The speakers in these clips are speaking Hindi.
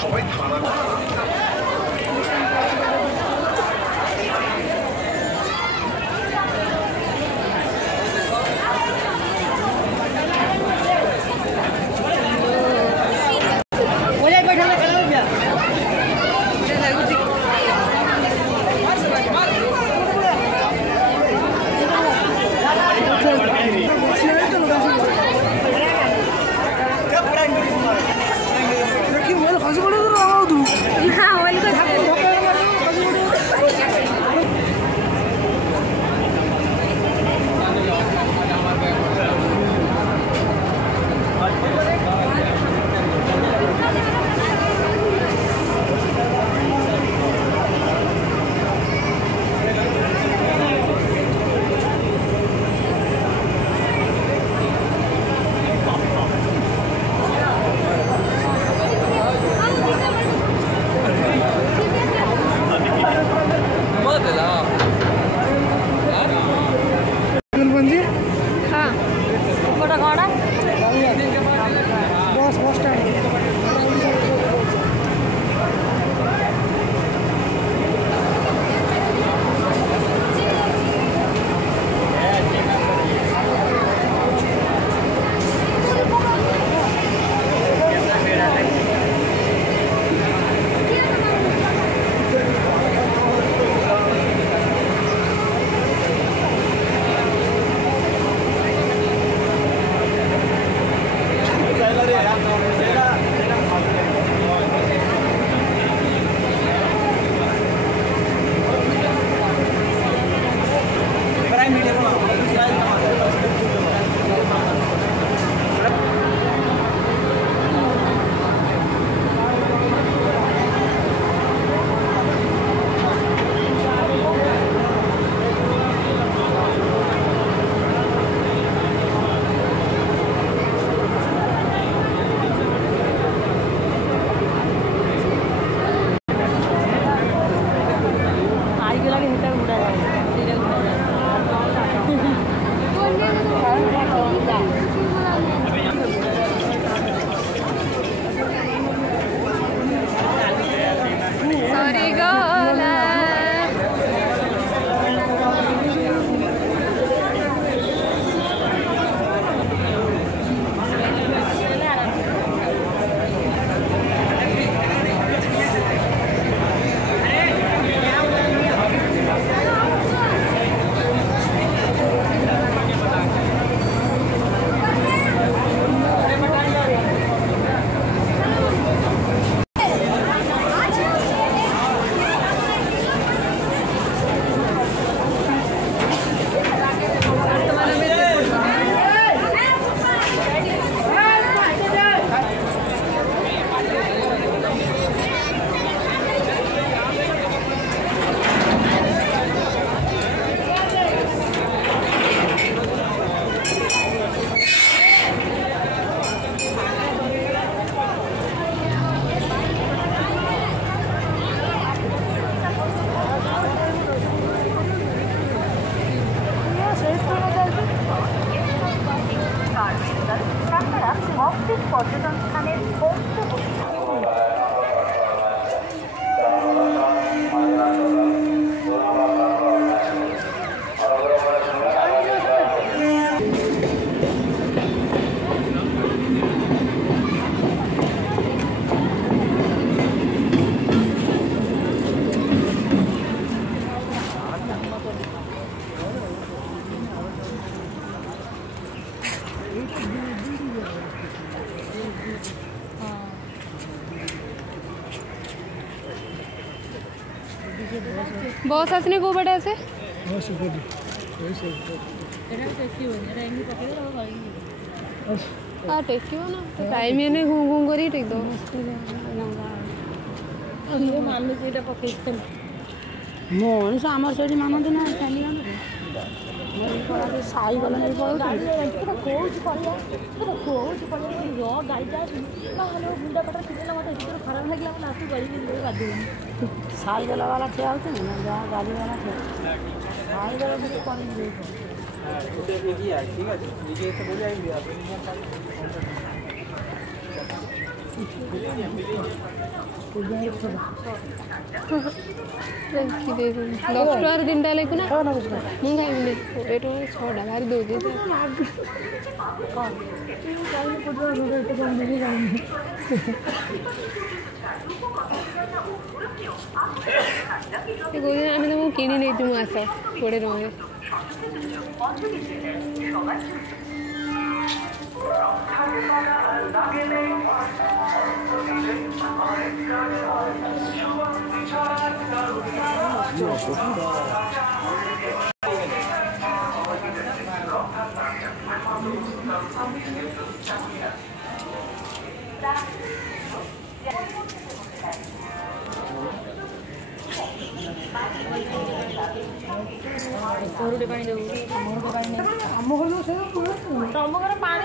সবাই থানা পর্যটন স্থানের बस आसने को बड़े से हाँ टेक्यो ना तो टाइम ये नहीं घूम घूम करी टेक दो मनीष आम से मानते ना चली साई गला खराब लगे साई गला वाला ठिया होते ना जहाँ गाड़ी वाला साई गला ठीक है ଦେଖିଦେ 10 ଟଙ୍କାର ତିନିଟା ଲେଖୁନା ମୁଁ ଖାଇବିନି 20 ଟଙ୍କା 6ଟା ଭାରି ଦଉଛି କହୁଛନ୍ତି ଆମେ ତମକୁ କିଣି ନେଇଛୁ ମୁଁ ଆସ 20 ଟଙ୍କାରେ ତମ ଘର ପାଣି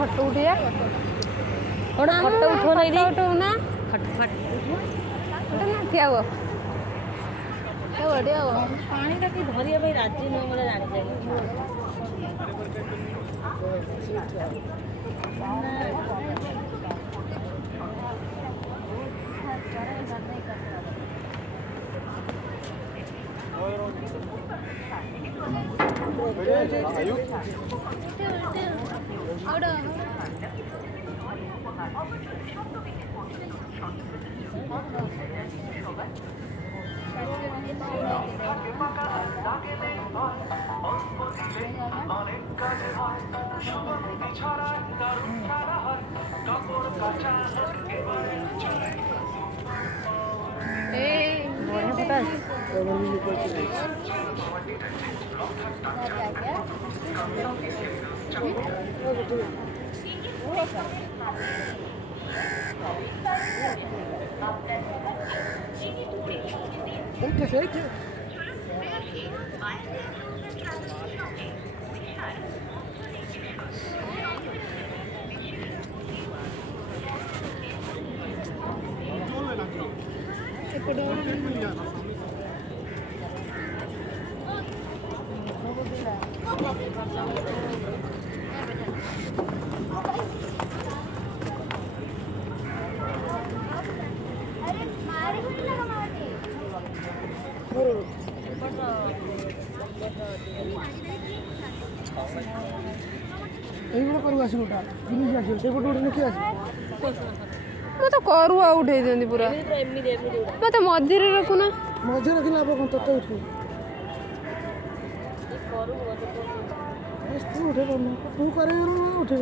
फोटो उठिया फोटो उठो नहीं उठौना फटफट क्या हुआ क्या बढ़िया हुआ पानी का कि धरिया भाई राजी न मोला जानी चाहिए मत करू आ उठे दियंती पूरा मत मझिरे रखुना मझिरे रखिला अब कोन तत उठे तू उठे पारना तू करे उठे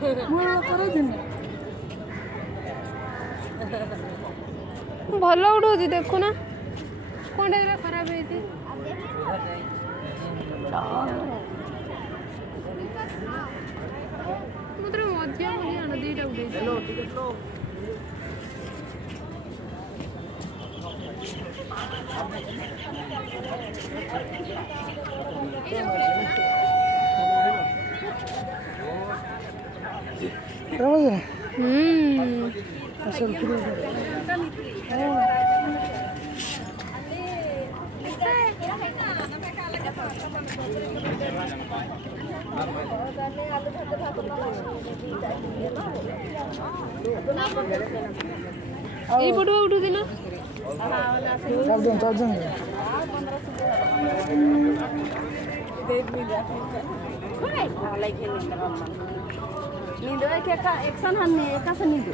पारना मु करे दिन भल उठौती देखुना कोन टाइम खराब हेती मुद्रे मध्य मध्य आना दीटा उठे ये फोटो उठू दिना नींदो एक्शन हन्ने एका से नींदो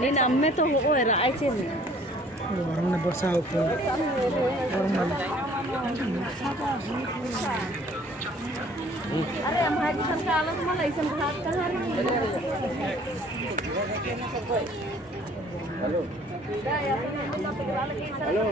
नींद अम्मे तो वो है राय से नहीं हमने बसा ऊपर अरे हमारी सरकार आलो तुम्हाला लाइसेंस हात का हेलो हेलो हेलो